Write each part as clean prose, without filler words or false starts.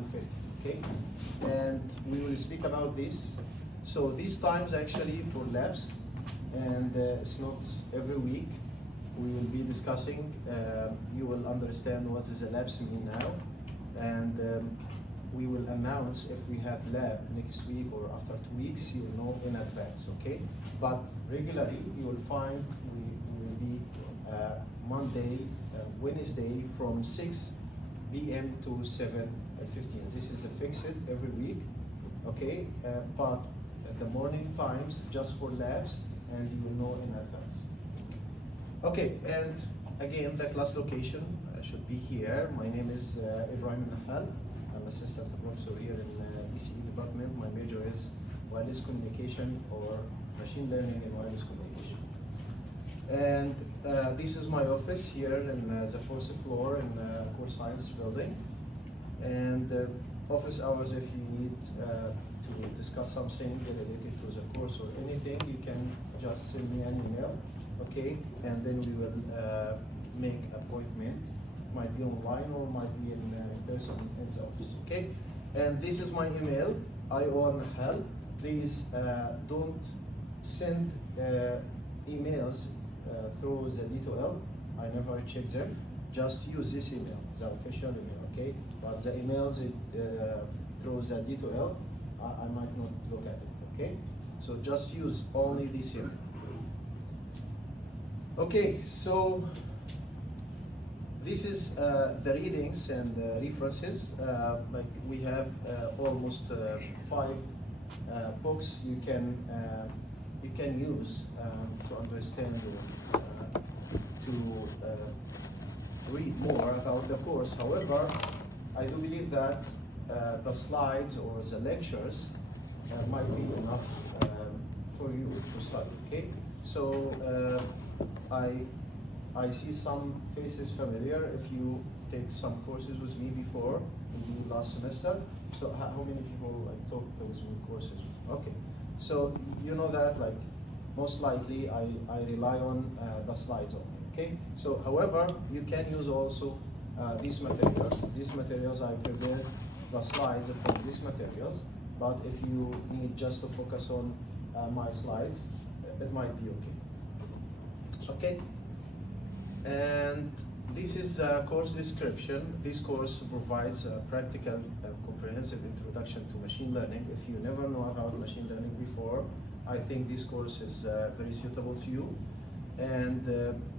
9:50. Okay, and we will speak about this. So these times actually for labs, and it's not every week. We will be discussing. You will understand what is a labs mean now, and we will announce if we have lab next week or after 2 weeks. You will know in advance. Okay, but regularly you will find we will be Monday, Wednesday from 6 p.m. to 7:15. This is a fixed every week. Okay, but at the morning times just for labs, and you will know in advance. Okay, and again the class location should be here. My name is Ibrahim Nahal. I'm assistant professor here in ECE department. My major is wireless communication or machine learning and wireless communication. And this is my office here in the fourth floor in Core Science building. And office hours, if you need to discuss something related to the course or anything, you can just send me an email, okay? And then we will make appointment. Might be online or might be in person in the office, okay? And this is my email, io@nahal. Please don't send emails through the D2L. I never check them. Just use this email, the official email, okay? But the emails through the D2L, I might not look at it, okay? So just use only this email. Okay, so this is the readings and references. Like we have almost 5 books you can use to understand to read more about the course. However, I do believe that the slides or the lectures might be enough for you to study. Okay, so I see some faces familiar if you take some courses with me before in the last semester. So how many people took those courses? Okay, so you know that like most likely I rely on the slides only. Okay, so however you can use also these materials. These materials I prepared the slides from these materials, but if you need just to focus on my slides, it might be okay. Okay. And this is a course description. This course provides a practical and comprehensive introduction to machine learning. If you never know about machine learning before, I think this course is very suitable to you. And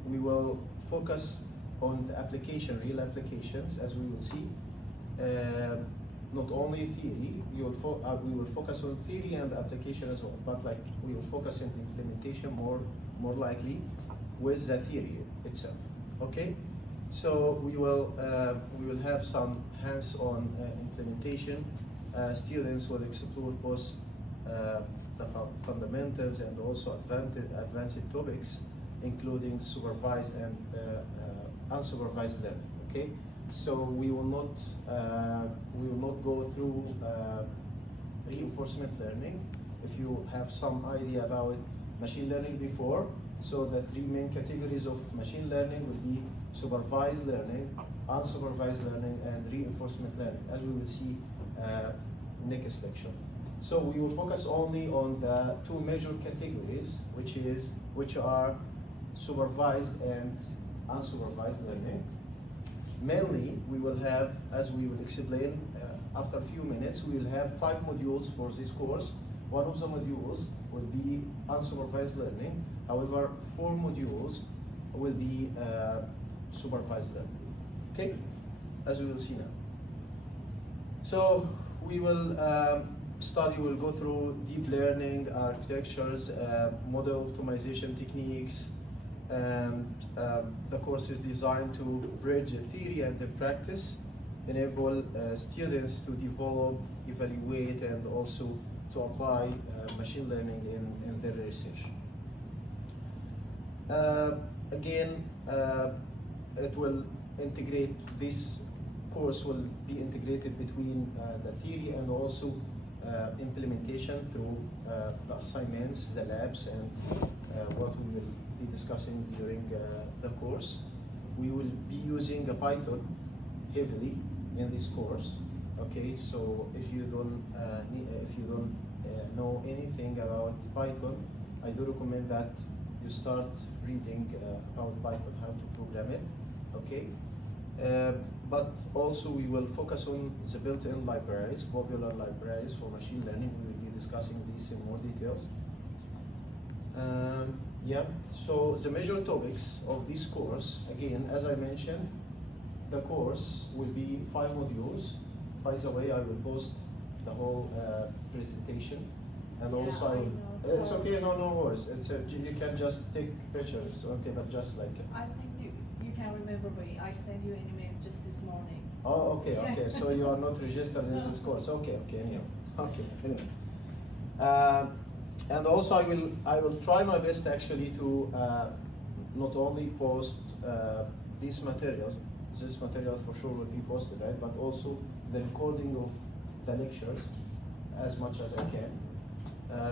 we will focus on the application, real applications, as we will see. Not only theory, we will focus on theory and application as well, but like we will focus on implementation more likely with the theory itself. Okay, so we will have some hands-on implementation. Students will explore both the fundamentals and also advanced topics, including supervised and unsupervised learning. Okay, so we will not go through reinforcement learning. If you have some idea about machine learning before, so the 3 main categories of machine learning will be supervised learning, unsupervised learning, and reinforcement learning, as we will see next lecture. So we will focus only on the 2 major categories, which are supervised and unsupervised learning. Mainly, we will have, as we will explain after a few minutes, we will have 5 modules for this course. One of the modules will be unsupervised learning. However, 4 modules will be supervised learning. Okay, as we will see now. So we will we'll go through deep learning architectures, model optimization techniques, and the course is designed to bridge the theory and the practice, enable students to develop, evaluate, and also to apply machine learning in their research. Again, it will integrate, this course will be integrated between the theory and also implementation through the assignments, the labs, and what we will be discussing during the course. We will be using Python heavily in this course. Okay, so if you don't know anything about Python, I do recommend that you start reading about Python, how to program it. Okay, but also we will focus on the built-in libraries, popular libraries for machine learning. We will be discussing these in more details. Yeah, so the major topics of this course, again, as I mentioned, the course will be 5 modules. By the way, I will post the whole presentation, and also I will, it's okay, no worries. You can just take pictures, okay, but just like. I think you can remember me. I sent you an email just this morning. Oh, okay, Yeah. okay. So you are not registered in this course. Okay, anyway. Okay, anyway. And also I will try my best actually to not only post these materials. This material for sure will be posted, right? But also the recording of the lectures as much as I can,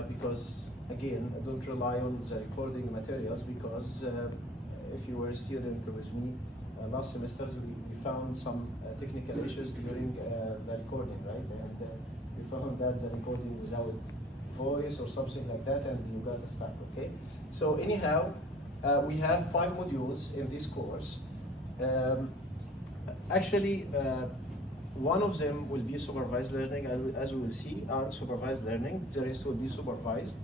because again, I don't rely on the recording materials, because if you were a student with me last semester, we found some technical issues during the recording, right? And we found that the recording without voice or something like that, and you got stuck, okay? So anyhow, we have 5 modules in this course. Actually, one of them will be supervised learning, as we will see, supervised learning. The rest will be supervised.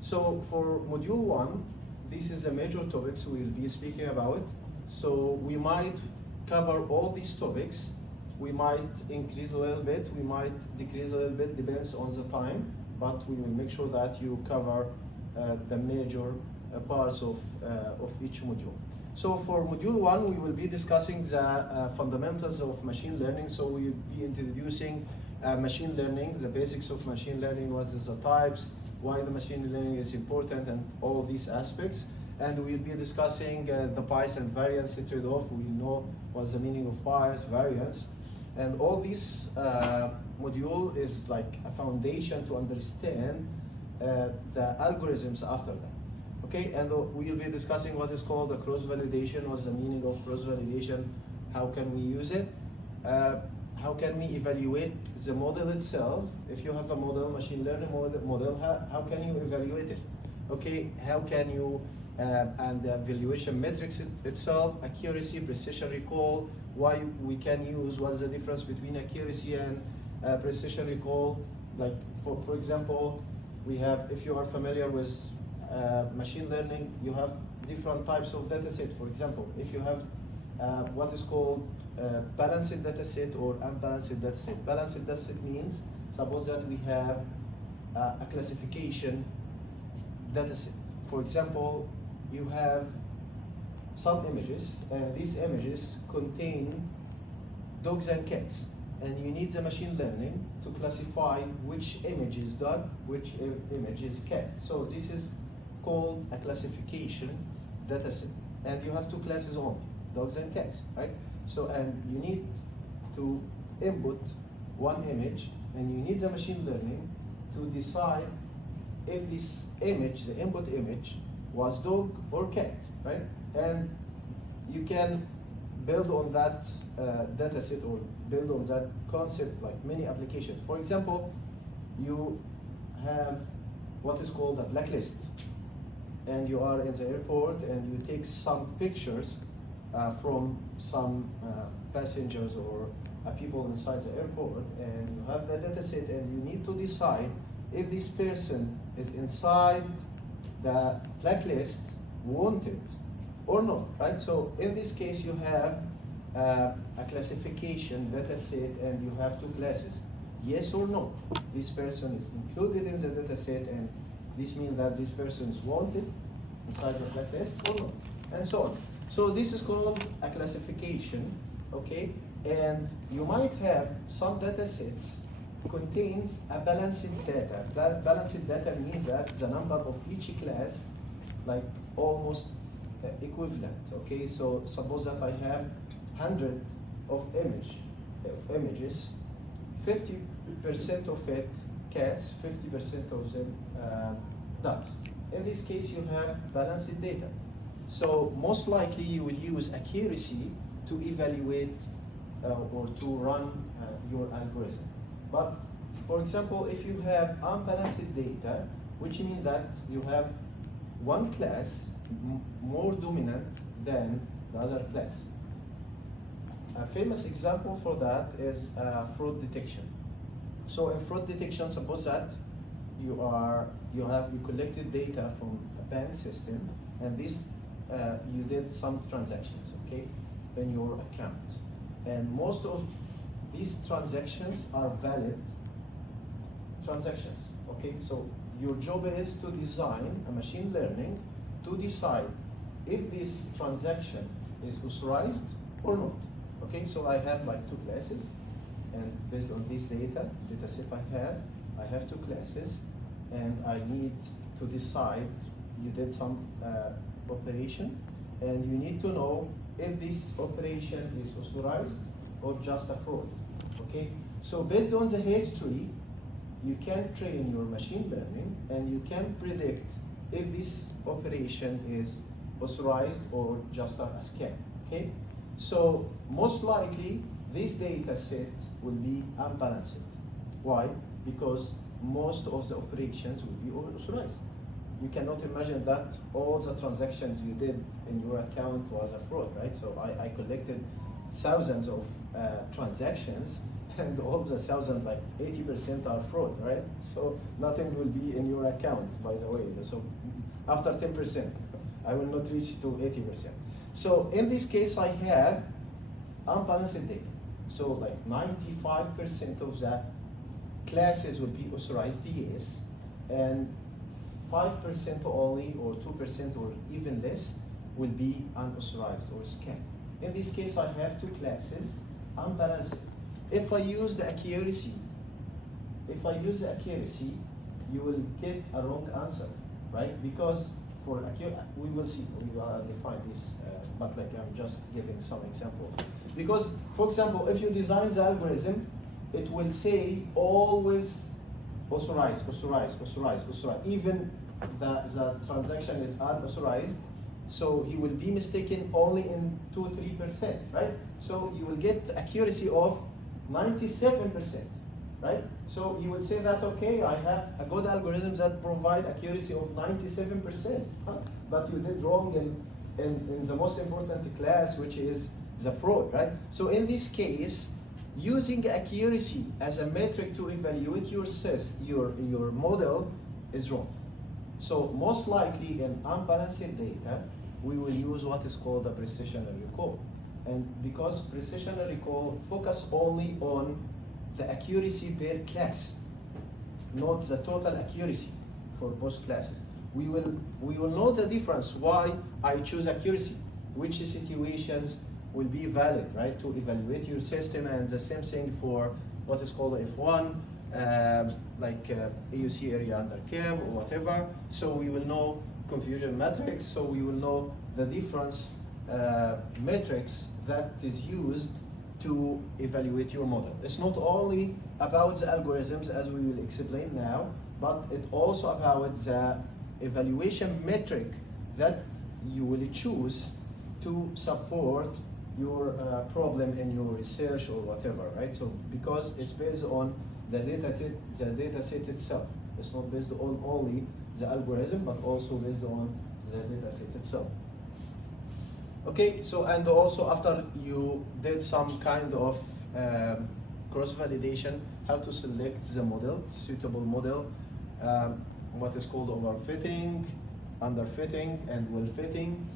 So for module 1, this is the major topics we will be speaking about. So we might cover all these topics. We might increase a little bit, we might decrease a little bit, depends on the time, but we will make sure that you cover the major parts of each module. So for module 1, we will be discussing the fundamentals of machine learning. So we will be introducing machine learning, the basics of machine learning, what is the types, why the machine learning is important, and all these aspects. And we'll be discussing the bias and variance trade-off. We know what's the meaning of bias, variance. And all this module is like a foundation to understand the algorithms after that. Okay, and we will be discussing what is called a cross-validation. What's the meaning of cross-validation? How can we use it? How can we evaluate the model itself? If you have a model, machine learning model, how can you evaluate it? Okay, how can you, and the evaluation metrics itself, accuracy, precision, recall, why we can use, what is the difference between accuracy and precision recall? Like, for example, we have, if you are familiar with machine learning, you have different types of data set. For example, if you have what is called balanced data set or unbalanced data set. Balanced data set means, suppose that we have a classification data set. For example, you have some images, and these images contain dogs and cats, and you need the machine learning to classify which image is dog, which image is cat. So this is called a classification data set, and you have 2 classes only, dogs and cats, right? So, and you need to input one image, and you need the machine learning to decide if this image, the input image, was dog or cat, right? And you can build on that data set, or build on that concept, like many applications. For example, you have what is called a blacklist, and you are in the airport and you take some pictures from some passengers or people inside the airport, and you have the data set, and you need to decide if this person is inside the blacklist wanted or not, right? So in this case, you have a classification data set, and you have 2 classes, yes or no. This person is included in the data set, and this means that this person is wanted inside the blacklist or not, and so on. So this is called a classification, okay? And you might have some data sets contains a balanced data. Balanced data means that the number of each class, like almost equivalent, okay? So suppose that I have 100 of images, 50% of it cats, 50% of them dogs. In this case, you have balanced data. So most likely you will use accuracy to evaluate or to run your algorithm. But for example, if you have unbalanced data, which means that you have one class more dominant than the other class. A famous example for that is fraud detection. So in fraud detection, suppose that you collected data from a bank system, and this you did some transactions, okay, in your account, and most of these transactions are valid transactions. Okay, so your job is to design a machine learning to decide if this transaction is authorized or not. Okay, so I have like two classes, and based on this data set I have two classes, and I need to decide. You did some operation, and you need to know if this operation is authorized or just a fraud. Okay, so based on the history, you can train your machine learning, and you can predict if this operation is authorized or just a scam. Okay, so most likely this data set will be unbalanced. Why? Because most of the operations will be authorized. You cannot imagine that all the transactions you did in your account was a fraud, right? So I collected thousands of transactions, and all the thousands, like 80% are fraud, right? So nothing will be in your account, by the way. So after 10%, I will not reach to 80%. So in this case, I have unbalanced data. So like 95% of the classes will be authorized, yes, and 5% only, or 2%, or even less, will be unauthorized or scam. In this case, I have two classes, unbalanced. If I use the accuracy, you will get a wrong answer, right? Because for accuracy, we will see, we will define this, but like I'm just giving some example. Because, for example, if you design the algorithm, it will say always authorized. Even the transaction is unauthorized, so he will be mistaken only in 2-3%, right? So you will get accuracy of 97%, right? So you will say that, okay, I have a good algorithm that provide accuracy of 97%, but you did wrong in the most important class, which is the fraud, right? So in this case, using accuracy as a metric to evaluate your model is wrong. So most likely in unbalanced data, we will use what is called a precision recall. And because precision recall focus only on the accuracy per class, not the total accuracy for both classes. We will know the difference why I choose accuracy, which situations will be valid, right, to evaluate your system, and the same thing for what is called F1, AUC area under curve or whatever. So we will know confusion metrics, so we will know the difference metrics that is used to evaluate your model. It's not only about the algorithms, as we will explain now, but it's also about the evaluation metric that you will choose to support your problem in your research or whatever, right? So because it's based on the data set itself. It's not based on only the algorithm, but also based on the data set itself. Okay, so and also after you did some kind of cross-validation, how to select the model, suitable model, what is called overfitting, underfitting, and well-fitting,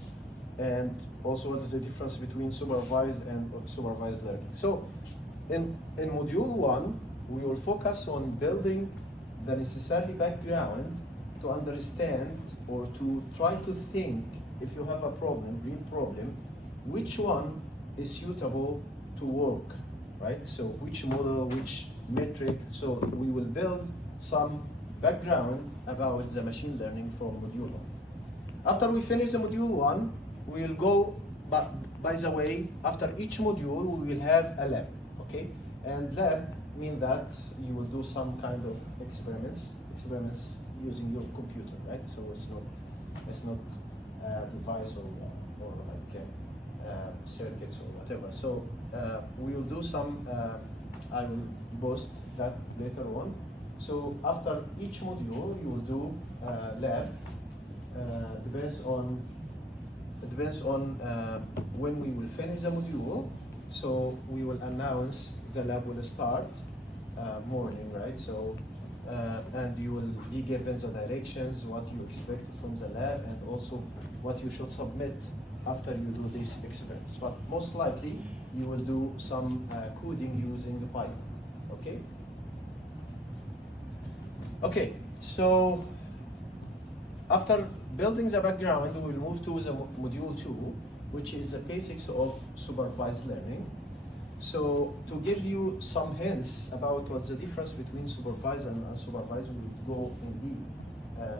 and also what is the difference between supervised and supervised learning. So in module 1, we will focus on building the necessary background to understand or to try to think, if you have a problem, real problem, which one is suitable to work, right? So which model, which metric. So we will build some background about the machine learning from module 1. After we finish the module 1, we will go, but by the way, after each module, we will have a lab, okay? And lab means that you will do some kind of experiments using your computer, right? So it's not a device or like circuits or whatever. So we will do some, I will post that later on. So after each module, you will do lab. Depends on when we will finish the module. So we will announce the lab will start morning, right? So and you will be given the directions, what you expect from the lab, and also what you should submit after you do this experiments. But most likely, you will do some coding using Python, okay? Okay, so after building the background, we will move to the module 2, which is the basics of supervised learning. So to give you some hints about what's the difference between supervised and unsupervised, we'll go in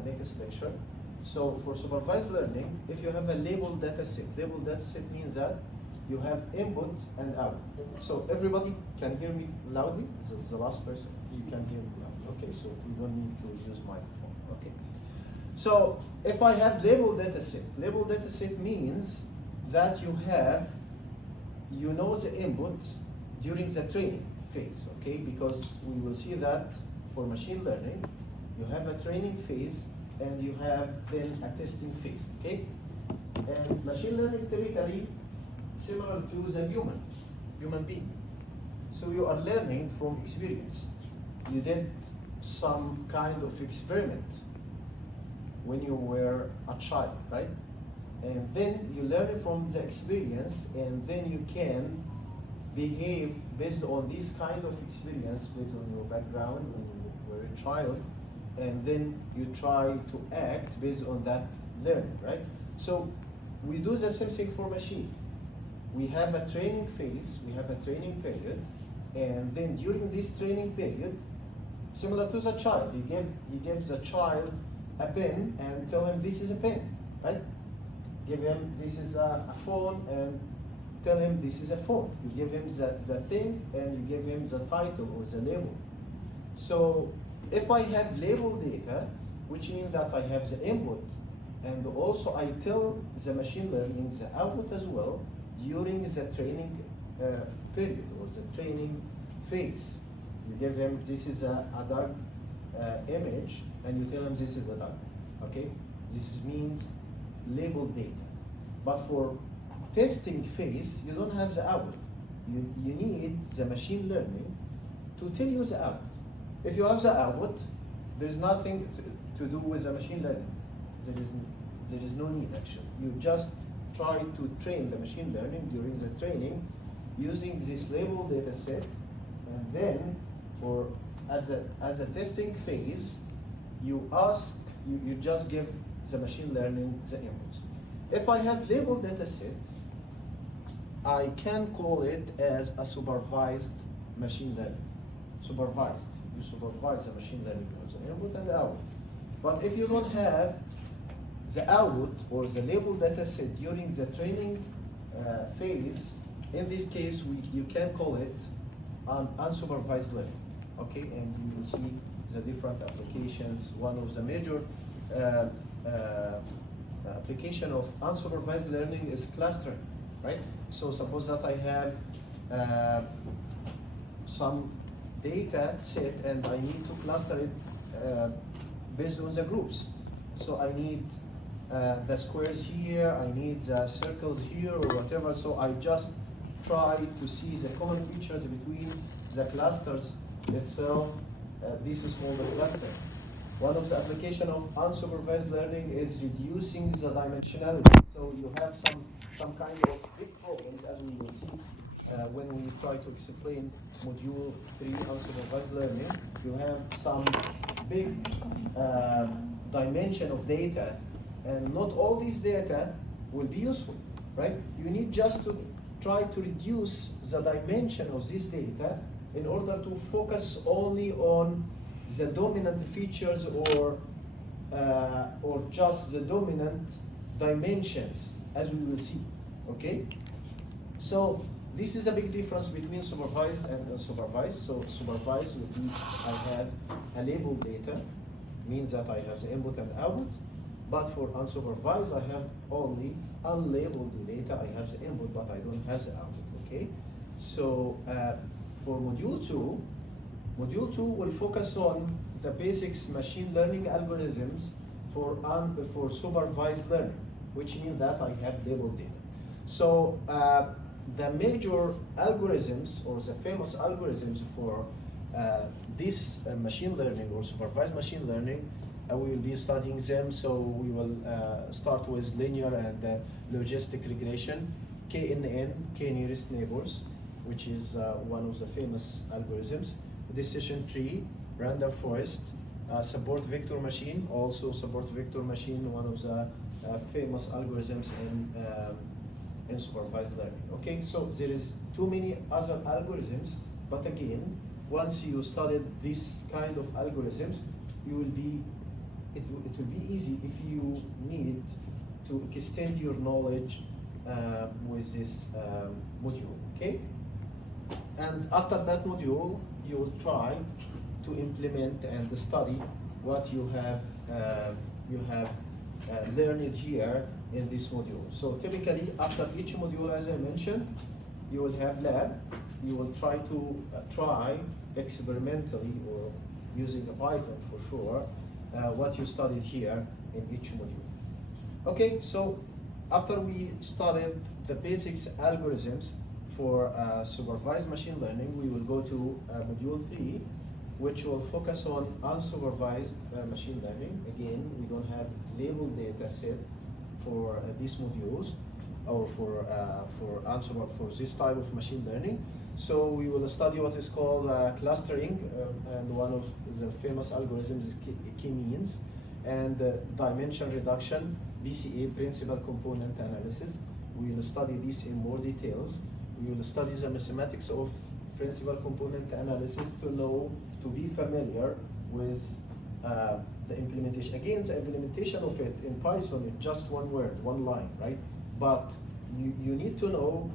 the next lecture. So for supervised learning, if you have a labeled data set means that you have input and output. So everybody can hear me loudly? The last person, you can hear me loudly. Okay, so you don't need to use microphone. Okay. So if I have labeled data set means that you know the input during the training phase, okay? Because we will see that for machine learning, you have a training phase and you have then a testing phase, okay? And machine learning typically similar to the human being. So you are learning from experience. You did some kind of experiment when you were a child, right? And then you learn it from the experience, and then you can behave based on this kind of experience, based on your background when you were a child, and then you try to act based on that learning, right? So we do the same thing for machine. We have a training phase, we have a training period, and then during this training period, similar to the child, you give the child a pen and tell him this is a pen, right? Give him this is a phone and tell him this is a phone. You give him the thing and you give him the title or the label. So if I have labeled data, which means that I have the input, and also I tell the machine learning the output as well during the training period or the training phase. You give him this is a dog image and you tell him this is a dog, okay? This means labeled data. But for testing phase, you don't have the output. You need the machine learning to tell you the output. If you have the output, there's nothing to do with the machine learning. There is no need actually. You just try to train the machine learning during the training using this labeled data set, and then as a testing phase, you just give the machine learning the inputs. If I have labeled data set, I can call it as a supervised machine learning. Supervised. You supervise the machine learning of the input and the output. But if you don't have the output or the labeled data set during the training phase, in this case, you can call it an unsupervised learning. Okay, and you will see the different applications. One of the major application of unsupervised learning is clustering, right? So suppose that I have some data set and I need to cluster it based on the groups. So I need the squares here, I need the circles here or whatever, so I just try to see the common features between the clusters itself. This is called a cluster. One of the applications of unsupervised learning is reducing the dimensionality. So you have some kind of big problems, as we will see when we try to explain module 3 unsupervised learning. You have some big dimension of data, and not all these data will be useful, right? You need just to try to reduce the dimension of this data in order to focus only on the dominant features or just the dominant dimensions, as we will see, okay? So this is a big difference between supervised and unsupervised. So supervised would be I have a labeled data, means that I have the input and output, But for unsupervised, I have only unlabeled data. I have the input, but I don't have the output, okay? So for Module 2, Module 2 will focus on the basics machine learning algorithms for supervised learning, which means that I have labeled data. So the major algorithms or the famous algorithms for this machine learning or supervised machine learning, we will be studying them. So we will start with linear and logistic regression, KNN, k-nearest neighbors, which is one of the famous algorithms, decision tree, random forest, support vector machine, also support vector machine, one of the famous algorithms in supervised learning. Okay, so there is too many other algorithms, but again, once you studied this kind of algorithms, you will be, it will be easy if you need to extend your knowledge with this module, okay? And after that module, you will try to implement and study what you have learned here in this module. So typically, after each module, as I mentioned, you will have lab. You will try to try experimentally or using a Python for sure what you studied here in each module. Okay, so after we studied the basics algorithms for supervised machine learning, we will go to module 3, which will focus on unsupervised machine learning. Again, we don't have labeled data set for these modules or for this type of machine learning. So we will study what is called clustering, and one of the famous algorithms is k-means, and dimension reduction, PCA, principal component analysis. We will study this in more details. We will study the mathematics of principal component analysis to be familiar with the implementation. Again, the implementation of it in Python is just one word, one line, right? But you need to know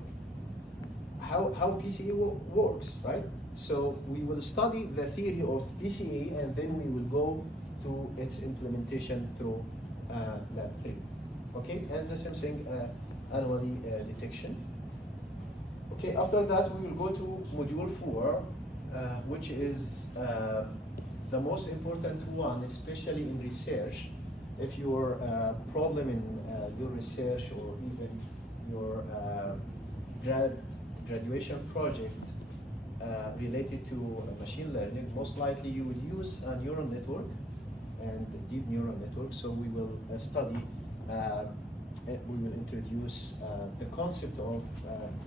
how PCA works, right? So we will study the theory of PCA, and then we will go to its implementation through lab 3. Okay, and the same thing, anomaly detection. Okay, after that we will go to module 4, which is the most important one, especially in research. If your problem in your research or even your graduation project related to machine learning, most likely you will use a neural network and deep neural network. So we will study, we will introduce the concept of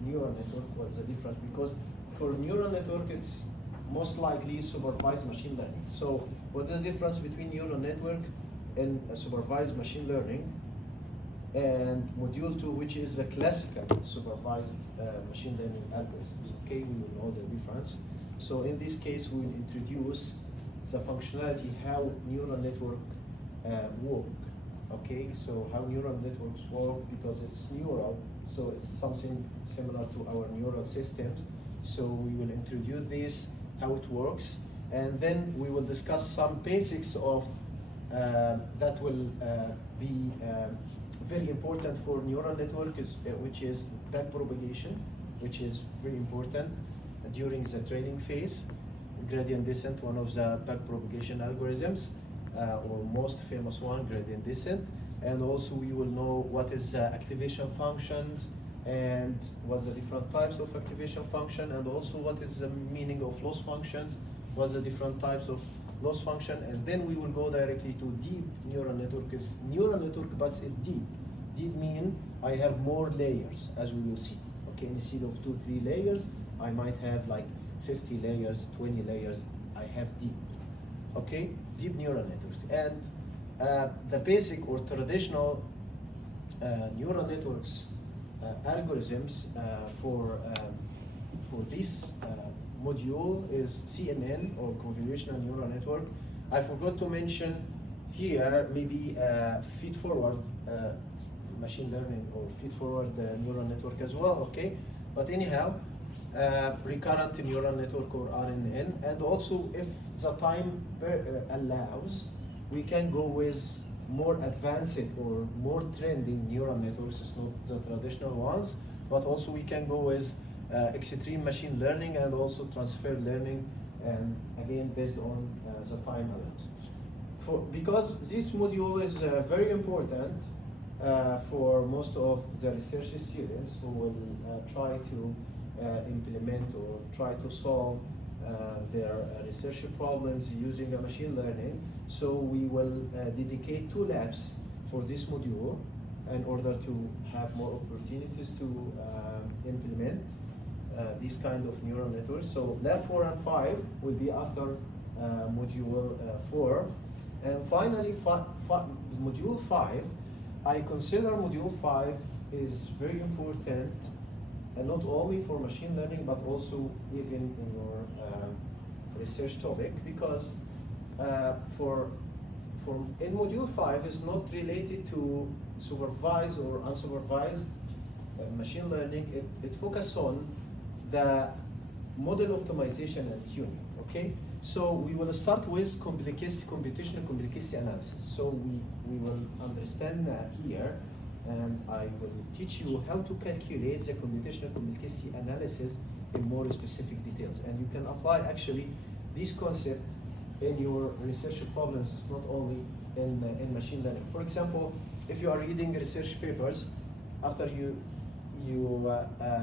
neural network, what's the difference, because for neural network it's most likely supervised machine learning. So what is the difference between neural network and supervised machine learning? And module 2, which is the classical supervised machine learning algorithms. Okay, we will know the difference. So in this case, we will introduce the functionality, how neural network work. Okay, so how neural networks work, because it's neural, so it's something similar to our neural systems. So we will introduce this, how it works, and then we will discuss some basics of that will be very important for neural network, which is backpropagation, which is very important during the training phase. Gradient descent, one of the backpropagation algorithms, or most famous one, gradient descent. And also we will know what is activation functions and what's the different types of activation function, and also what is the meaning of loss functions, what's the different types of loss function, and then we will go directly to deep neural network. It's neural network, but it's deep. Deep mean I have more layers, as we will see. Okay, instead of 2-3 layers, I might have like 50 layers, 20 layers. I have deep. Okay, deep neural networks, and the basic or traditional neural networks algorithms for this module is CNN, or convolutional neural network. I forgot to mention here maybe feed-forward machine learning or feed-forward neural network as well, okay? But anyhow, recurrent neural network or RNN, and also if the time allows, we can go with more advanced or more trending neural networks. It's not the traditional ones, but also we can go with extreme machine learning and also transfer learning, and again based on the time elements. Because this module is very important for most of the research students who will try to implement or try to solve their research problems using a machine learning. So we will dedicate 2 labs for this module in order to have more opportunities to implement this kind of neural networks. So lab 4 and 5 will be after module 4. And finally, module 5, I consider module 5 is very important, and not only for machine learning, but also even in your research topic, because in module 5 is not related to supervised or unsupervised machine learning. It focuses on the model optimization and tuning, okay? So we will start with computational complexity analysis. So we will understand here, and I will teach you how to calculate the computational complexity analysis in more specific details. And you can apply actually this concept in your research problems, not only in machine learning. For example, if you are reading research papers, after you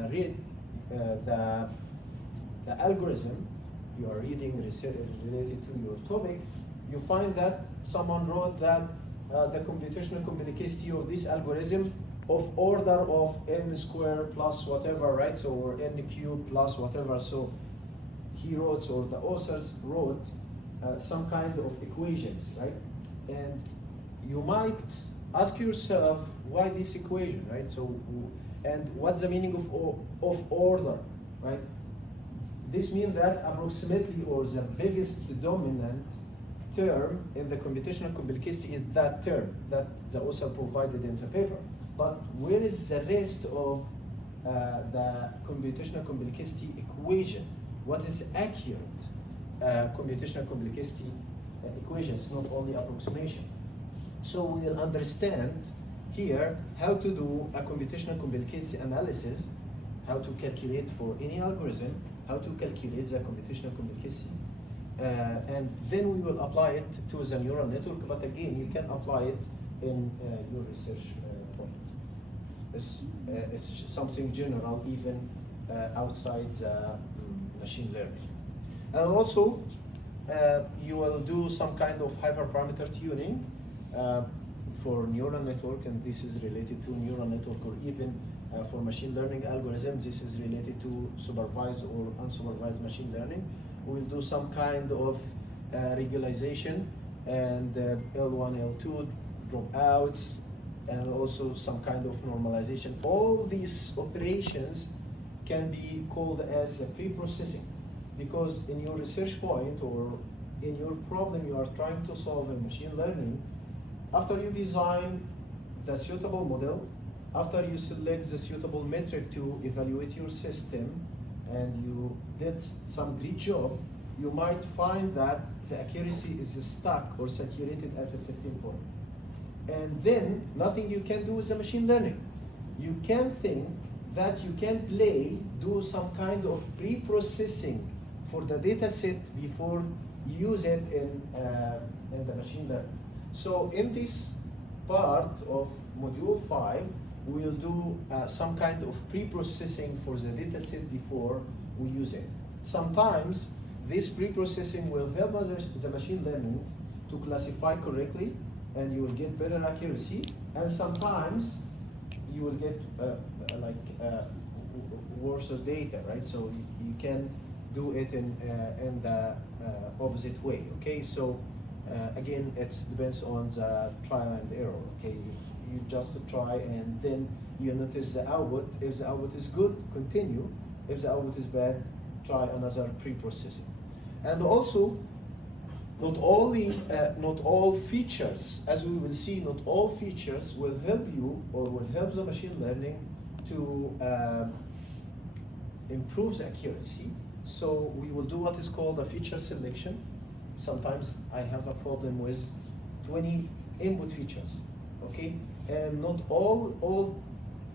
read the algorithm, you are reading research related to your topic, you find that someone wrote that the computational complexity of this algorithm of order of n squared plus whatever, right? So, or n cubed plus whatever. So he wrote, or the authors wrote some kind of equations, right? And you might ask yourself, why this equation, right? So, and what's the meaning of order, right? This means that approximately, or the biggest dominant term in the computational complexity is that term that the author provided in the paper. But where is the rest of the computational complexity equation? What is accurate computational complexity equations, not only approximation? So we'll understand here how to do a computational complexity analysis, how to calculate for any algorithm, how to calculate the computational complexity, and then we will apply it to the neural network. But again, you can apply it in your research point. It's something general, even outside machine learning. And also, you will do some kind of hyperparameter tuning for neural network, and this is related to neural network, or even for machine learning algorithms, this is related to supervised or unsupervised machine learning. We'll do some kind of regularization and L1, L2 dropouts, and also some kind of normalization. All these operations can be called as pre-processing, because in your research point or in your problem you are trying to solve in machine learning, after you design the suitable model, after you select the suitable metric to evaluate your system, and you did some great job, you might find that the accuracy is stuck or saturated at a certain point. And then nothing you can do with the machine learning. You can think that you can do some kind of pre-processing for the data set before you use it in the machine learning. So in this part of module 5, we'll do some kind of pre-processing for the data set before we use it. Sometimes this pre-processing will help us, the machine learning, to classify correctly, and you will get better accuracy. And sometimes you will get worse data, right? So you can do it in the opposite way. Okay, so again, it depends on the trial and error. Okay, you just try, and then you notice the output. If the output is good, continue. If the output is bad, try another pre-processing. And also, not all features, as we will see, not all features will help you or will help the machine learning to improve the accuracy. So we will do what is called a feature selection. Sometimes I have a problem with 20 input features, okay? And not all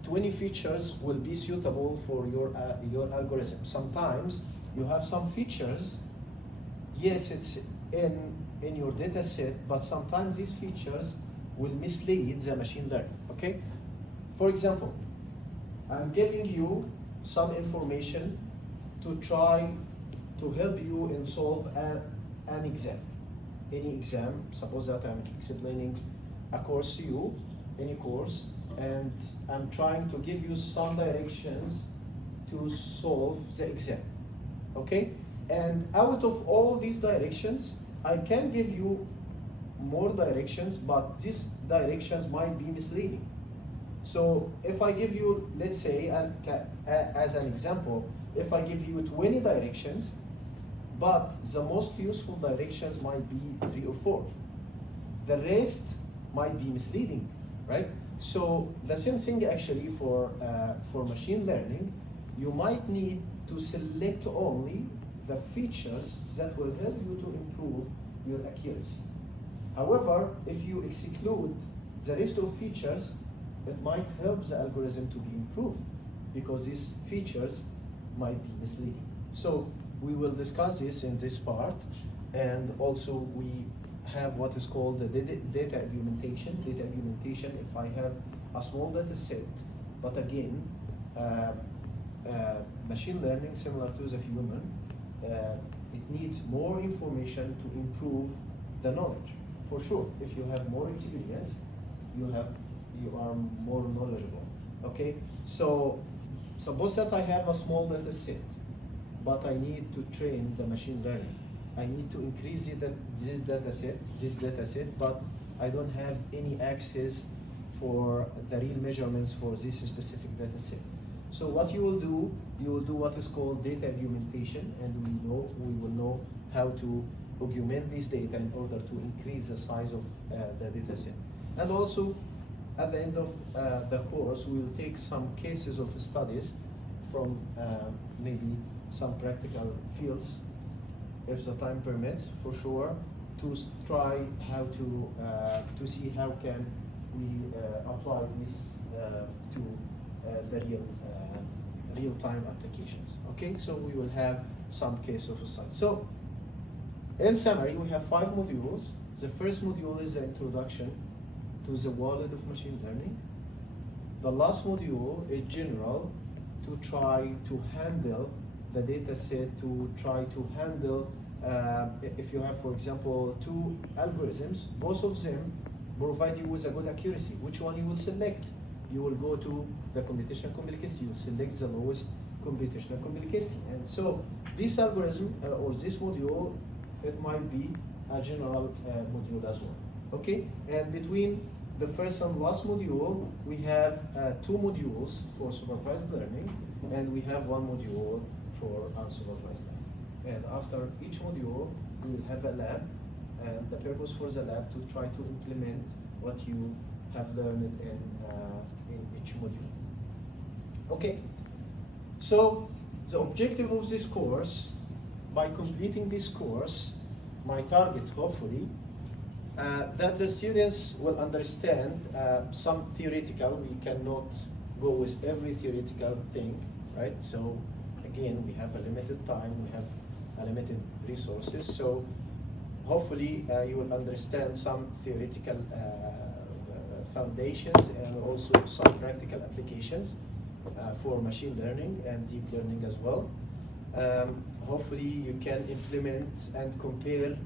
20 features will be suitable for your algorithm. Sometimes you have some features, yes, it's in your data set, but sometimes these features will mislead the machine learning, okay? For example, I'm giving you some information to try to help you in solve an exam. Any exam, suppose that I'm explaining a course to you, any course, and I'm trying to give you some directions to solve the exam, okay? And out of all these directions, I can give you more directions, but these directions might be misleading. So if I give you, let's say, as an example, if I give you 20 directions, but the most useful directions might be 3 or 4. The rest might be misleading, right? So the same thing actually for machine learning, you might need to select only the features that will help you to improve your accuracy. However, if you exclude the rest of features, it might help the algorithm to be improved because these features might be misleading. So we will discuss this in this part, and also we have what is called the data augmentation. Data augmentation, if I have a small data set, but again, machine learning, similar to the human, it needs more information to improve the knowledge. For sure, if you have more experience, you are more knowledgeable. Okay, so suppose that I have a small data set, but I need to train the machine learning. I need to increase this data set, but I don't have any access for the real measurements for this specific data set. So what you will do what is called data augmentation, and we will know how to augment this data in order to increase the size of the data set. And also, at the end of the course, we will take some cases of studies from maybe some practical fields, if the time permits, for sure, to try how to see how can we apply this to the real-time applications. Okay, so we will have some case of studies. So, in summary, we have 5 modules. The first module is the introduction to the world of machine learning. The last module is general, to try to handle the data set, to try to handle, if you have, for example, 2 algorithms, both of them provide you with a good accuracy. Which one you will select? You will go to the computational complexity, you will select the lowest computational complexity. And so this algorithm, or this module, it might be a general module as well. Okay, and between the first and last module, we have 2 modules for supervised learning, and we have 1 module for unsupervised learning. And after each module, we will have a lab, and the purpose for the lab to try to implement what you have learned in each module. Okay, so the objective of this course, by completing this course, my target, hopefully, that the students will understand some theoretical. We cannot go with every theoretical thing, right? So again, we have a limited time, we have a limited resources. So hopefully you will understand some theoretical foundations and also some practical applications for machine learning and deep learning as well. Hopefully you can implement and compare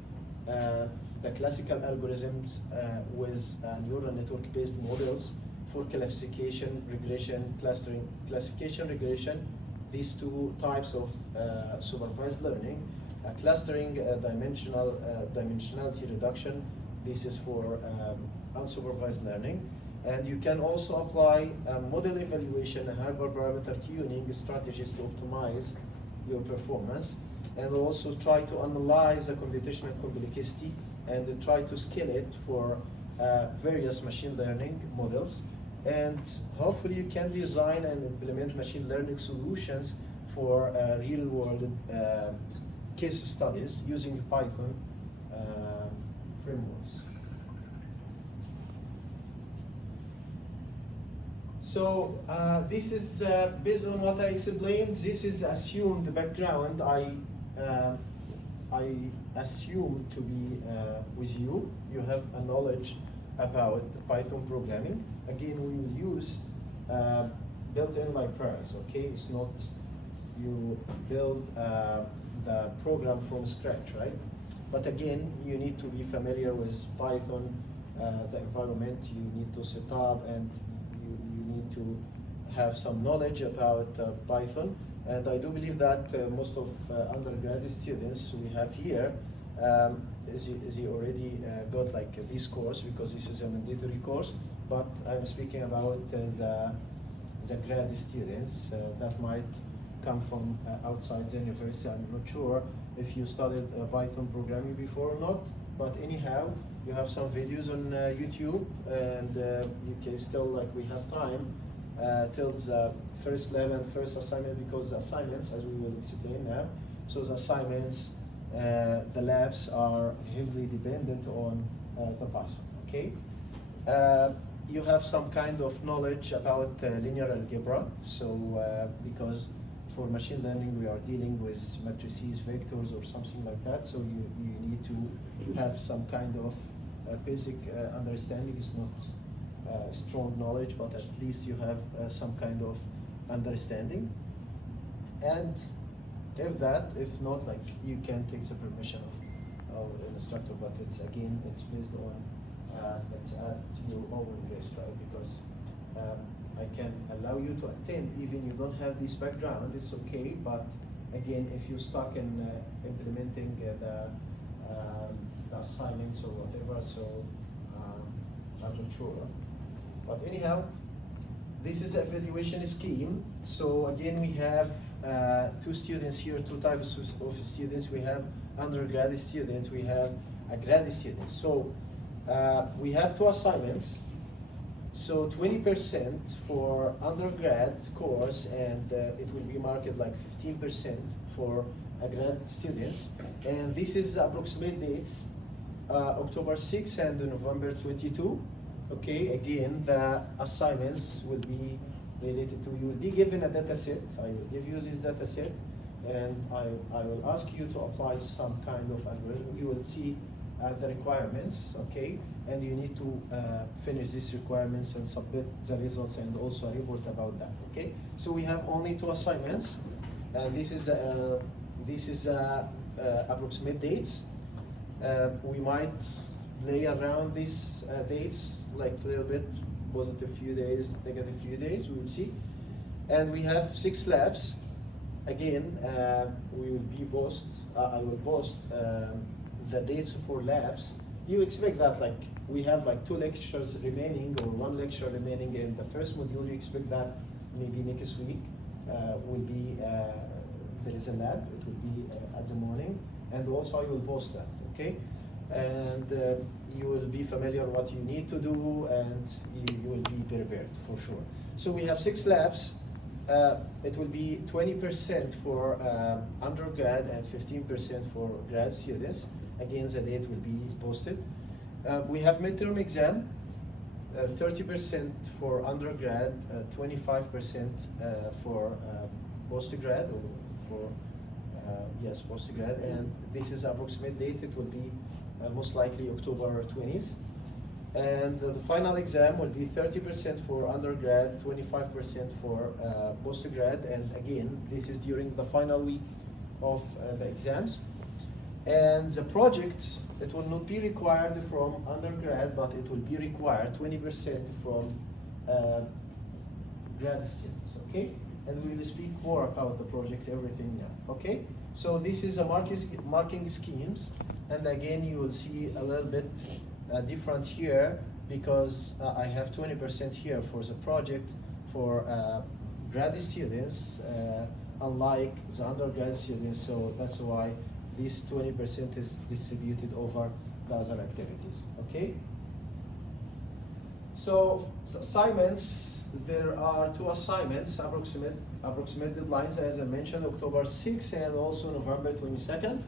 the classical algorithms with neural network-based models for classification, regression, clustering. Classification, regression, these 2 types of supervised learning. Clustering, dimensionality reduction, this is for unsupervised learning. And you can also apply model evaluation and hyperparameter tuning strategies to optimize your performance, and also try to analyze the computational complexity and try to scale it for various machine learning models. And hopefully you can design and implement machine learning solutions for real-world case studies using Python frameworks. So this is based on what I explained. This is assumed background. I assume to be with you. You have a knowledge about Python programming. Again, we will use built-in libraries. Okay, it's not you build the program from scratch, right? But again, you need to be familiar with Python, the environment you need to set up, and you need to have some knowledge about Python. And I do believe that most of undergraduate students we have here, they already got like this course, because this is a mandatory course. But I'm speaking about the grad students that might come from outside the university. I'm not sure if you studied Python programming before or not, but anyhow, you have some videos on YouTube, and you can still, like, we have time till the first lab and first assignment, because the assignments, as we will explain now, so the assignments, the labs are heavily dependent on the Python, okay? You have some kind of knowledge about linear algebra, so because for machine learning we are dealing with matrices, vectors, or something like that, so you need to have some kind of basic understanding. It's not strong knowledge, but at least you have some kind of understanding. And if not, like, you can take the permission of an instructor, but it's based on it's at your own risk, right? Because I can allow you to attend even you don't have this background, it's okay, but again, if you're stuck in implementing the assignments or whatever, so I'm not sure. But anyhow, this is an evaluation scheme. So again, we have two students here, two types of students. We have undergraduate students, we have a grad student. So we have two assignments. So 20% for undergrad course, and it will be marked like 15% for grad students. And this is approximate dates, October 6 and November 22. Okay, again, the assignments will be related to, you will be given a data set. I will give you this data set, and I will ask you to apply some kind of algorithm. You will see the requirements, okay? And you need to finish these requirements and submit the results, and also a report about that, okay? So we have only two assignments, and this is approximate dates. We might play around these dates, like a little bit, positive few days, negative few days, we will see. And we have 6 labs. Again, we will be I will post the dates for labs. You expect that, like, we have like 2 lectures remaining, or 1 lecture remaining in the first module. You expect that maybe next week will be, there is a lab, it will be at the morning, and also I will post that, okay? And you will be familiar what you need to do, and you will be prepared for sure. So we have 6 labs. It will be 20% for undergrad and 15% for grad students. Again, the date will be posted. We have midterm exam, 30% for undergrad, 25% for postgrad, or for yes, postgrad, and this is approximate date. It will be most likely October 20th. And the final exam will be 30% for undergrad, 25% for postgrad, and again, this is during the final week of the exams. And the project, it will not be required from undergrad, but it will be required 20% from grad students, okay? And we will speak more about the project, everything now, okay? So this is a marking schemes, and again, you will see a little bit different here, because I have 20% here for the project for grad students, unlike the undergrad students, so that's why this 20% is distributed over the other activities, okay? So assignments, there are 2 assignments, approximate deadlines, as I mentioned, October 6th and also November 22nd.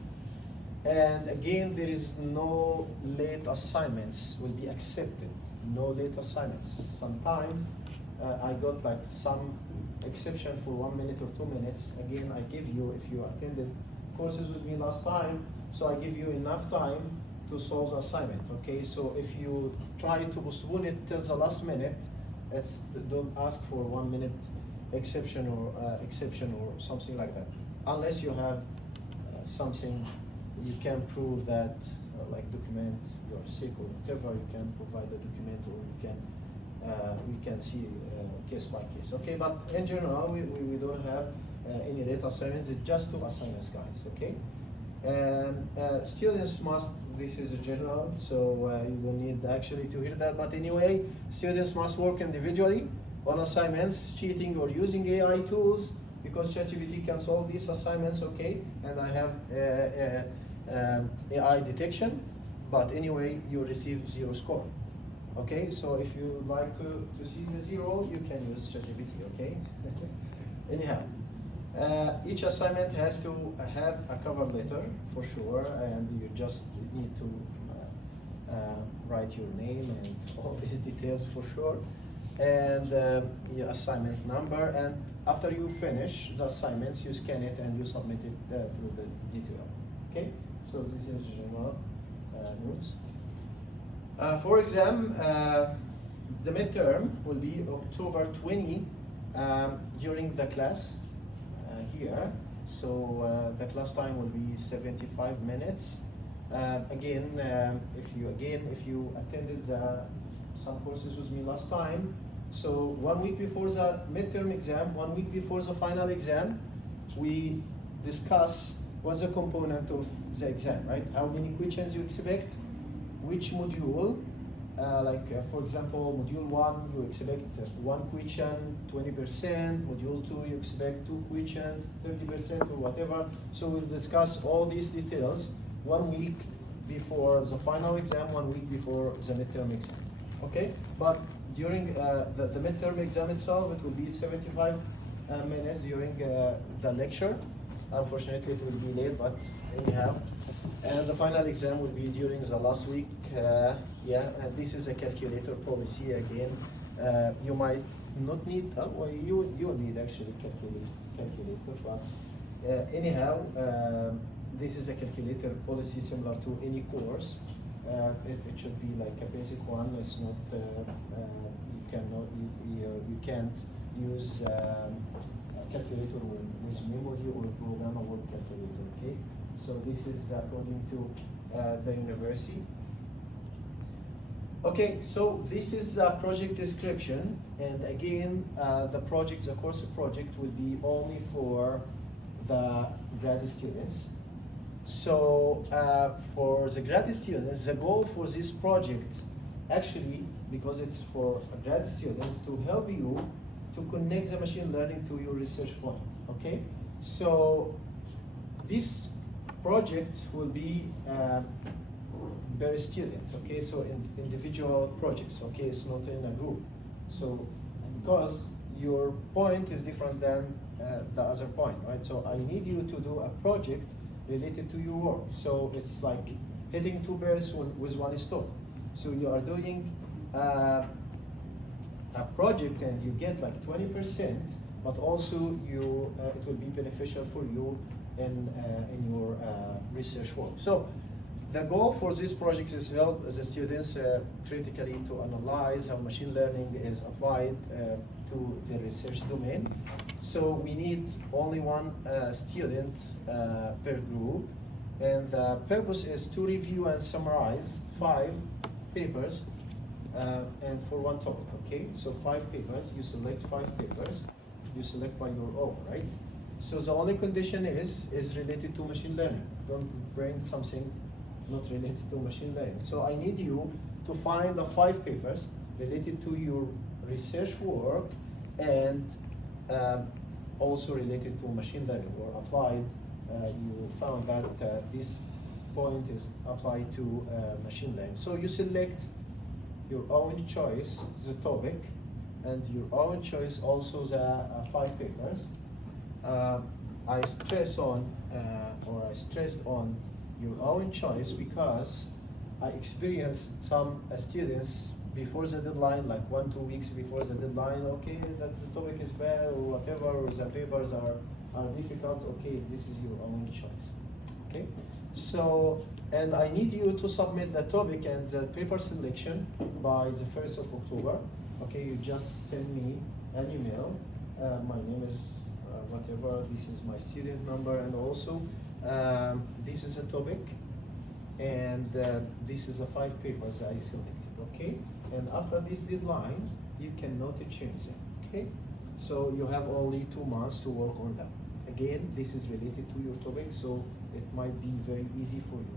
And again, there is no late assignments will be accepted, no late assignments. Sometimes I got like some exception for 1 minute or 2 minutes. Again, I give you, if you attended courses with me last time, so I give you enough time to solve the assignment, okay? So if you try to postpone it till the last minute, don't ask for 1 minute exception or something like that. Unless you have something you can prove that, like document you're sick or whatever, you can provide the document, or we can see case by case, okay? But in general, we don't have any data assignments, it's just 2 assignments, guys, okay? And students must, this is a general, so you don't need actually to hear that, but anyway, students must work individually on assignments, cheating or using AI tools, because ChatGPT can solve these assignments, okay? And I have AI detection, but anyway, you receive 0 score. Okay, so if you would like to see the 0, you can use ChatGPT, okay? Anyhow, each assignment has to have a cover letter for sure, and you just need to write your name and all these details for sure, and your assignment number, and after you finish the assignments, you scan it and you submit it through the DTL, okay? So this is general notes. For exam, the midterm will be October 20 during the class here. So the class time will be 75 minutes. Again, if you attended some courses with me last time, so 1 week before the midterm exam, 1 week before the final exam, we discuss what's the component of the exam, right? How many questions you expect, which module, for example, module 1, you expect 1 question, 20%, module 2, you expect 2 questions, 30% or whatever. So we'll discuss all these details 1 week before the final exam, 1 week before the midterm exam, okay? But during the midterm exam itself, it will be 75 minutes during the lecture. Unfortunately, it will be late, but anyhow. And the final exam will be during the last week. And this is a calculator policy again. You might not need, well, you need actually calculator, but anyhow, this is a calculator policy similar to any course. It should be like a basic one. It's not, you can't use a calculator with memory or programmable calculator, okay? So this is according to the university. Okay, so this is the project description, and again, the course project will be only for the grad students. So for the grad students, the goal for this project, actually, because it's for grad students, to help you to connect the machine learning to your research point, okay? So this project will be per student, okay? So individual projects, okay? It's not in a group. So because your point is different than the other point, right? So I need you to do a project related to your work. So it's like hitting 2 birds with 1 stone. So you are doing a project and you get like 20%, but also it will be beneficial for you in your research work. So the goal for this project is help the students critically to analyze how machine learning is applied to the research domain. So we need only 1 student per group, and the purpose is to review and summarize 5 papers and for 1 topic, okay? So 5 papers, you select 5 papers, you select by your own, right? So the only condition is related to machine learning. Don't bring something not related to machine learning. So I need you to find the 5 papers related to your research work and also related to machine learning or applied. You found that this point is applied to machine learning. So you select your own choice, the topic, and your own choice also the 5 papers. I stressed on your own choice because I experienced some students before the deadline, like 1-2 weeks before the deadline, okay, that the topic is bad or whatever, or the papers are difficult, okay, this is your own choice. Okay, so, and I need you to submit the topic and the paper selection by the 1st of October. Okay, you just send me an email. My name is whatever, this is my student number, and also this is a topic, and this is the 5 papers I selected, okay? And after this deadline, you cannot change them, okay? So you have only 2 months to work on them. Again, this is related to your topic, so it might be very easy for you.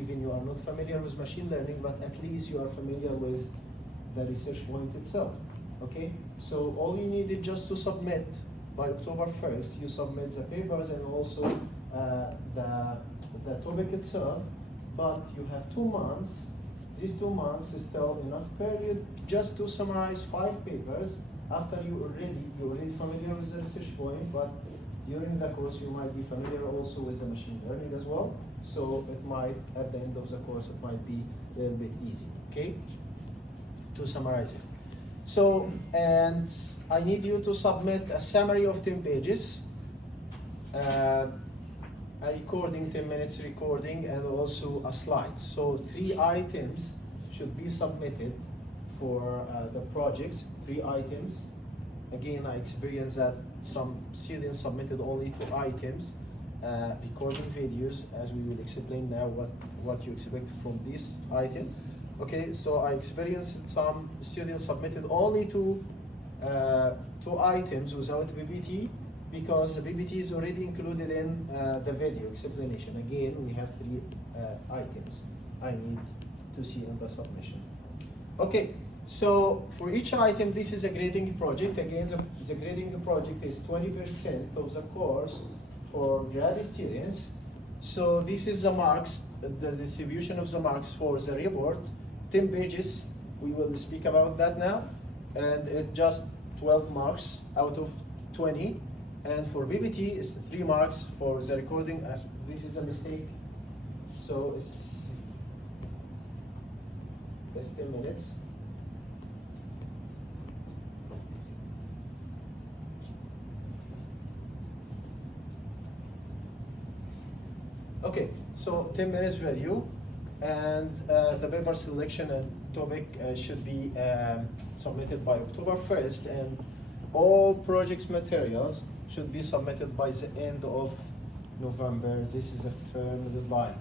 Even you are not familiar with machine learning, but at least you are familiar with the research point itself, okay? So all you need is just to submit by October 1st, you submit the papers and also the topic itself, but you have 2 months. These 2 months is still enough period just to summarize 5 papers after you're already familiar with the research point, but during the course you might be familiar also with the machine learning as well. So it might, at the end of the course, it might be a little bit easy, okay? To summarize it. So, and I need you to submit a summary of 10 pages, a recording, 10 minutes recording, and also a slide. So 3 items should be submitted for the projects, 3 items. Again, I experienced that some students submitted only 2 items, recording videos, as we will explain now what you expect from this item. Okay, so I experienced some students submitted only 2 items without PPT, because the PPT is already included in the video explanation. Again, we have 3 items I need to see in the submission. Okay, so for each item, this is a grading project. Again, the grading project is 20% of the course for grad students. So this is the marks, the distribution of the marks for the report. 10 pages, we will speak about that now, and it's just 12 marks out of 20. And for PPT, it's 3 marks for the recording. This is a mistake, so it's 10 minutes. Okay, so 10 minutes video, and the paper selection and topic should be submitted by October 1st, and all projects materials should be submitted by the end of November. This is a firm deadline.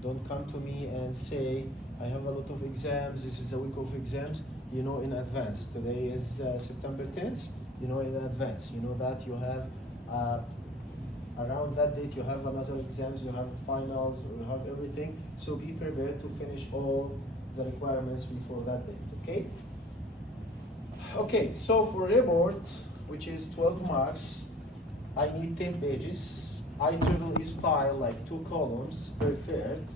Don't come to me and say, I have a lot of exams, this is a week of exams. You know in advance. Today is September 10th, you know in advance. You know that you have around that date you have another exams, you have finals, you have everything. So be prepared to finish all the requirements before that date, okay? Okay, so for report, which is 12 marks, I need 10 pages. IEEE style, like 2 columns, preferred.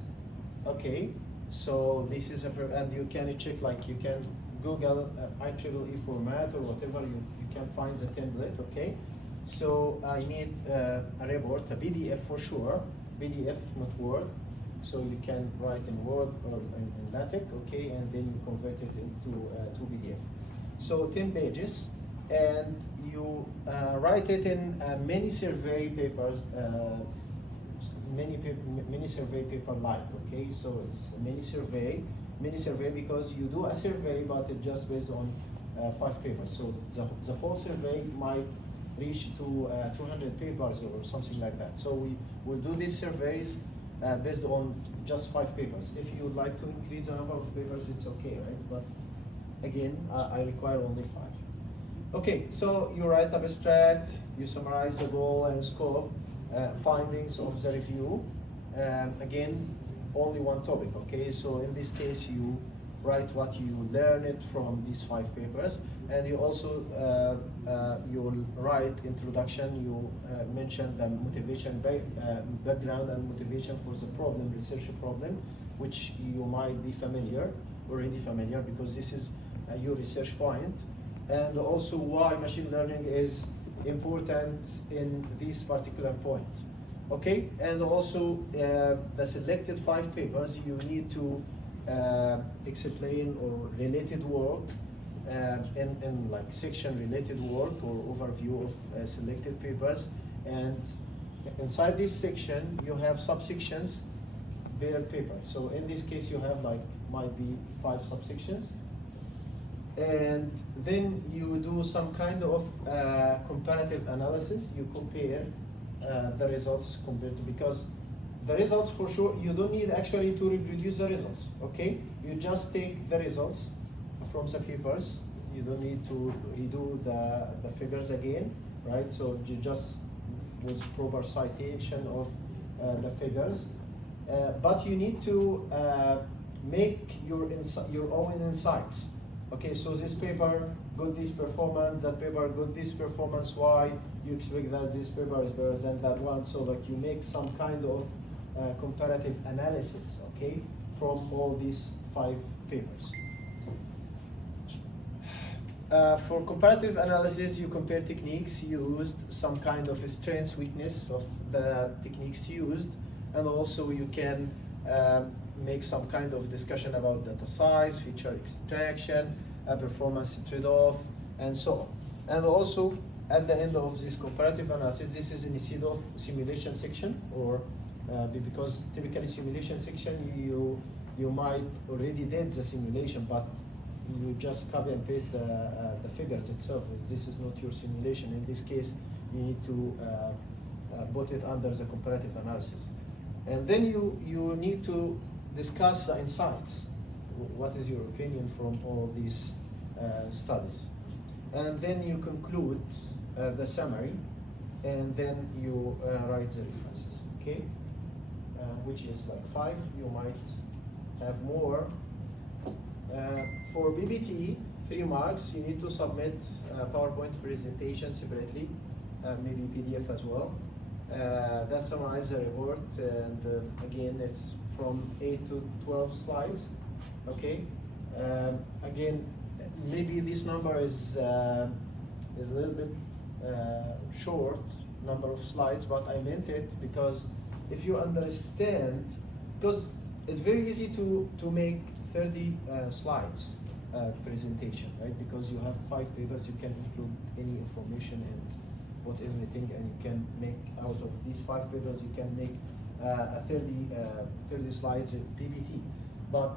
Okay, so this is and you can check, like you can Google IEEE format or whatever, you can find the template, okay? So I need a report, a PDF for sure, PDF, not Word. So you can write in Word or in LaTeX, okay, and then you convert it into to PDF. So 10 pages, and you write it in many survey papers, many survey paper like, okay? So it's mini survey because you do a survey, but it's just based on 5 papers. So the full survey might reach to 200 papers or something like that. So we will do these surveys based on just 5 papers. If you would like to increase the number of papers, it's okay, right? But again, I require only 5. Okay, so you write abstract, you summarize the goal and scope, findings of the review. Again, only 1 topic, okay? So in this case, you write what you learned from these 5 papers, and you also you will write introduction. You mention the motivation, background and motivation for the problem, research problem, which you might be already familiar, because this is your research point, and also why machine learning is important in this particular point. Okay, and also the selected 5 papers, you need to explain or related work in like section related work or overview of selected papers, and inside this section you have subsections per paper. So in this case you have like might be 5 subsections, and then you do some kind of comparative analysis. You compare the results compared to, because the results for sure you don't need actually to reproduce the results. Okay, you just take the results from the papers. You don't need to redo the figures again, right? So you just with proper citation of the figures, but you need to make your own insights. Okay, so this paper got this performance, that paper got this performance. Why you expect that this paper is better than that one? So like you make some kind of comparative analysis, okay, from all these 5 papers. For comparative analysis, you compare techniques used, some kind of strength, weakness of the techniques used, and also you can make some kind of discussion about data size, feature extraction, performance trade-off, and so on. And also, at the end of this comparative analysis, this is instead of simulation section, or because typically simulation section, you might already did the simulation, but you just copy and paste the figures itself. This is not your simulation. In this case, you need to put it under the comparative analysis. And then you need to discuss the insights. What is your opinion from all these studies? And then you conclude the summary, and then you write the references, okay? Which is like 5, you might have more. For BBT, 3 marks, you need to submit a PowerPoint presentation separately, maybe PDF as well. That summarizes the report, and again, it's from 8 to 12 slides, okay? Again, maybe this number is a little bit short, number of slides, but I meant it because if you understand, because it's very easy to make 30 slides presentation, right? Because you have 5 papers, you can include any information and put everything, and you can make out of these 5 papers, you can make a 30 slides PPT. But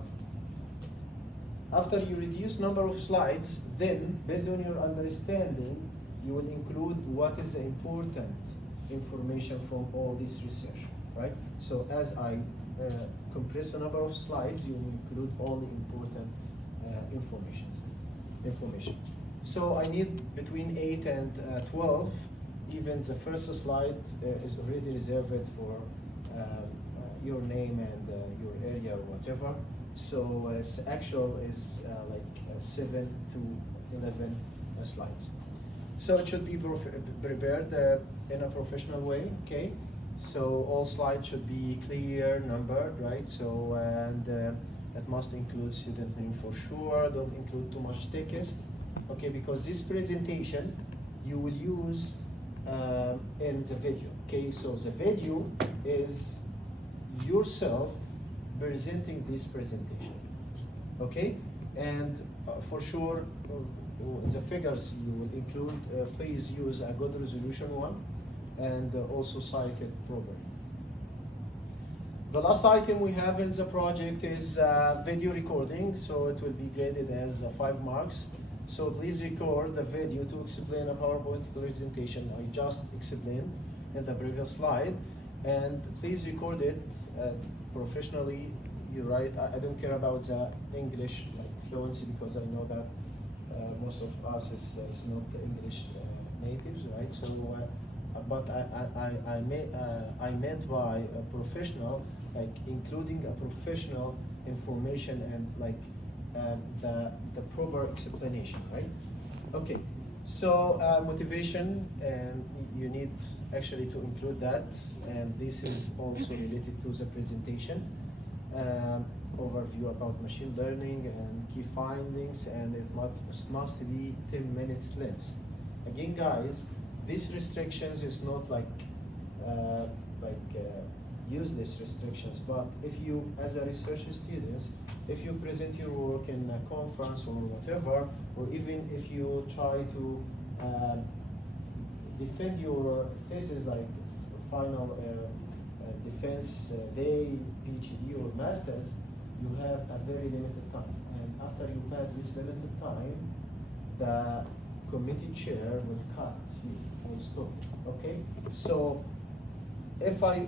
after you reduce number of slides, then based on your understanding, you will include what is the important information from all this research, right? So as I compress the number of slides, you will include all the important information. So I need between 8 and 12. Even the first slide is already reserved for your name and your area or whatever. So actual is like 7 to 11 slides. So it should be prepared in a professional way, okay? So all slides should be clear, numbered, right? So, and it must include student name for sure. Don't include too much text, okay? Because this presentation you will use in the video, okay? So the video is yourself presenting this presentation, okay? And for sure, the figures you will include, please use a good resolution one, and also cite it properly. The last item we have in the project is video recording, so it will be graded as 5 marks. So please record the video to explain a PowerPoint presentation I just explained in the previous slide, and please record it professionally. You write, I don't care about the English like fluency, because I know that most of us is not English natives, right? So, but I meant by a professional, like including a professional information and like the proper explanation, right? Okay, so motivation, and you need actually to include that, and this is also related to the presentation. Overview about machine learning and key findings, and it must be 10 minutes length. Again, guys, these restrictions is not like useless restrictions. But if you, as a research student, if you present your work in a conference or whatever, or even if you try to defend your thesis, like final defense day, PhD or masters, you have a very limited time. And after you pass this limited time, the committee chair will cut you, full stop. Okay? So if I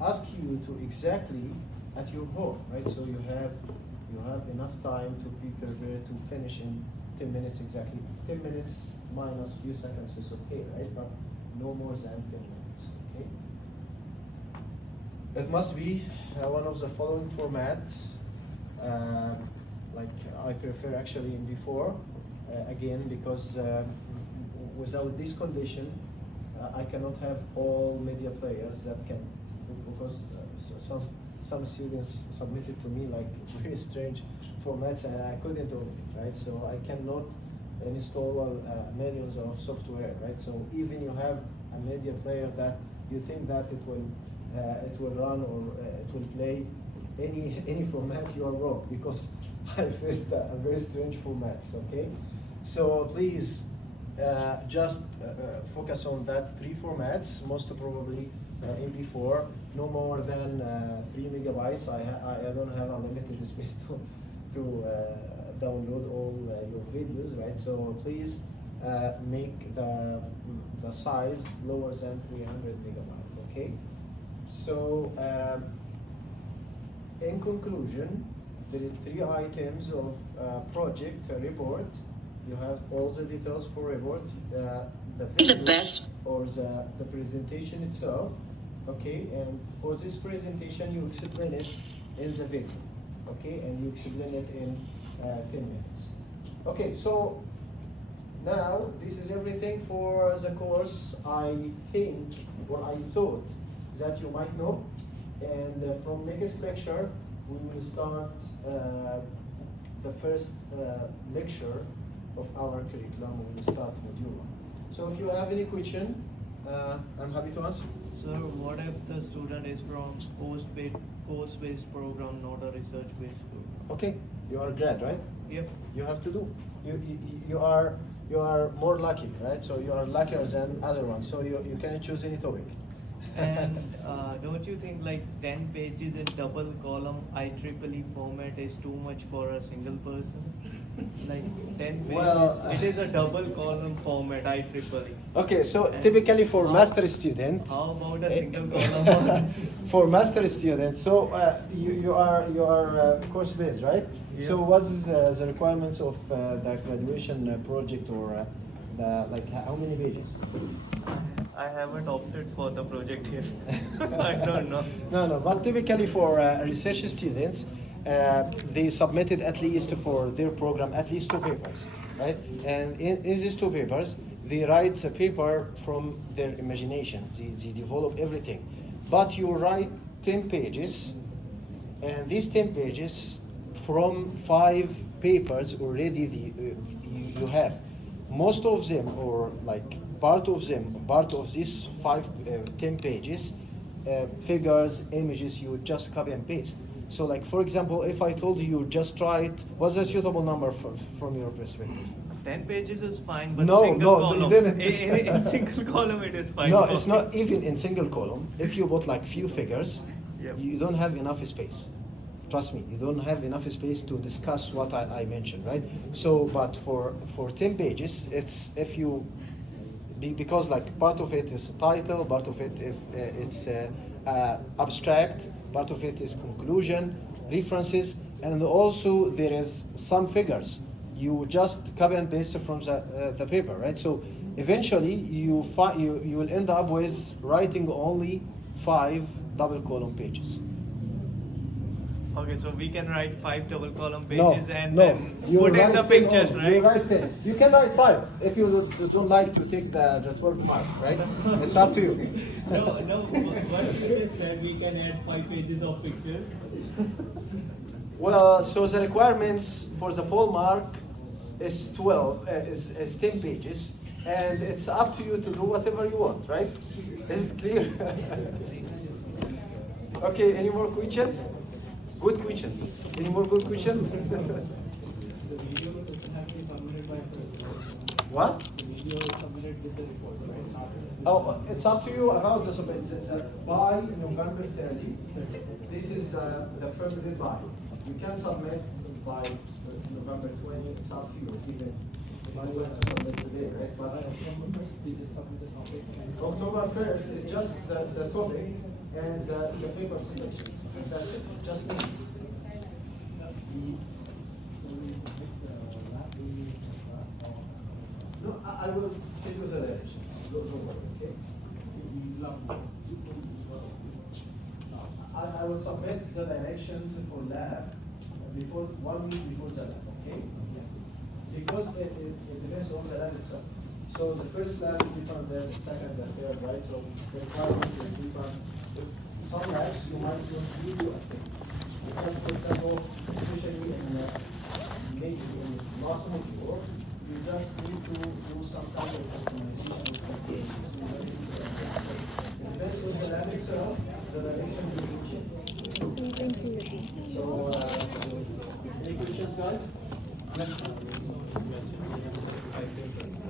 ask you to exactly at your home, right? So you have enough time to be prepared to finish in 10 minutes exactly. 10 minutes minus few seconds is okay, right? But no more than 10 minutes, okay? It must be one of the following formats. Like I prefer actually in before, again, because without this condition, I cannot have all media players that can, because some students submitted to me like very strange formats and I couldn't do it, right? So I cannot install millions of software, right? So even you have a media player that you think that it will run or it will play any format, you are wrong, because I faced a very strange formats, okay? So please just focus on that 3 formats, most probably MP4, no more than 3 megabytes. I don't have unlimited space to download all your videos, right? So please make the size lower than 300 megabytes, okay? So in conclusion, there are 3 items of project report. You have all the details for report, the video or the presentation itself, okay? And for this presentation, you explain it in the video, okay? And you explain it in 10 minutes. Okay, so now this is everything for the course. I think, or I thought, that you might know. And from next lecture, we will start the first lecture of our curriculum. We will start module 1. So if you have any question, I'm happy to answer. Sir, what if the student is from course-based program, not a research-based program? Okay, you are grad, right? Yep. You have to do. You are more lucky, right? So you are luckier than other ones. So you can choose any topic. And don't you think like 10 pages in double column IEEE format is too much for a single person? Like 10 pages, Well, it is a double column format IEEE. Okay, so And typically for master student, How about a single column one? for master student, so you are course based, right? Yeah. So what is the requirements of the graduation project, or how many pages? I haven't opted for the project yet. I don't know. No, but typically for research students, they submitted at least for their program at least 2 papers, right? And in these 2 papers, they write the paper from their imagination. They develop everything. But you write 10 pages, and these 10 pages from 5 papers already you have. Most of them, or like part of these 10 pages, figures, images, you just copy and paste. So like, for example, if I told you just write, what's a suitable number from your perspective? 10 pages is fine, but No, single no, column. you didn't. In single column it is fine. No, it's not even in single column. If you put like few figures, Yep. you don't have enough space. Trust me, you don't have enough space to discuss what I mentioned, right? So, but for 10 pages, it's because like part of it is title, part of it it's abstract, part of it is conclusion, references, and also there is some figures. You just copy and paste from the paper, right? So eventually you will end up with writing only 5 double column pages. Okay, so we can write 5 double column pages No, and no. then You put in write the 10 pictures, only. right? You write 10. You can write 5 if you don't like to take the 12 mark, right? It's up to you. No, what you said, we can add 5 pages of pictures. Well, so the requirements for the full mark is 10 pages, and it's up to you to do whatever you want, right? Is it clear? Okay, any more questions? Good questions. Any more good questions? The video doesn't have to be submitted by first. What? The video is submitted with the report, right? Oh, it's up to you about the submit. By November 30, this is the first deadline. You can submit by November 20. It's up to you. Even if you want to submit today, right? By But October 1st, we just submit the topic. October 1st is just the topic and the paper selections. And that's it. Just names. So we submit the lab, we class or No, I will tell you the direction. Don't worry, okay? we love I will submit the directions for lab before 1 week before the lab, okay? Because it depends on the lab itself. So the first lab is different than the second and third, right? So the requirements is different. Some labs you might not need to attend. Because for example, especially in maybe in Massimo Fior, you just need to do some kind of customization of the page. It depends on the lab itself, the direction will be changed. So, any questions, guys?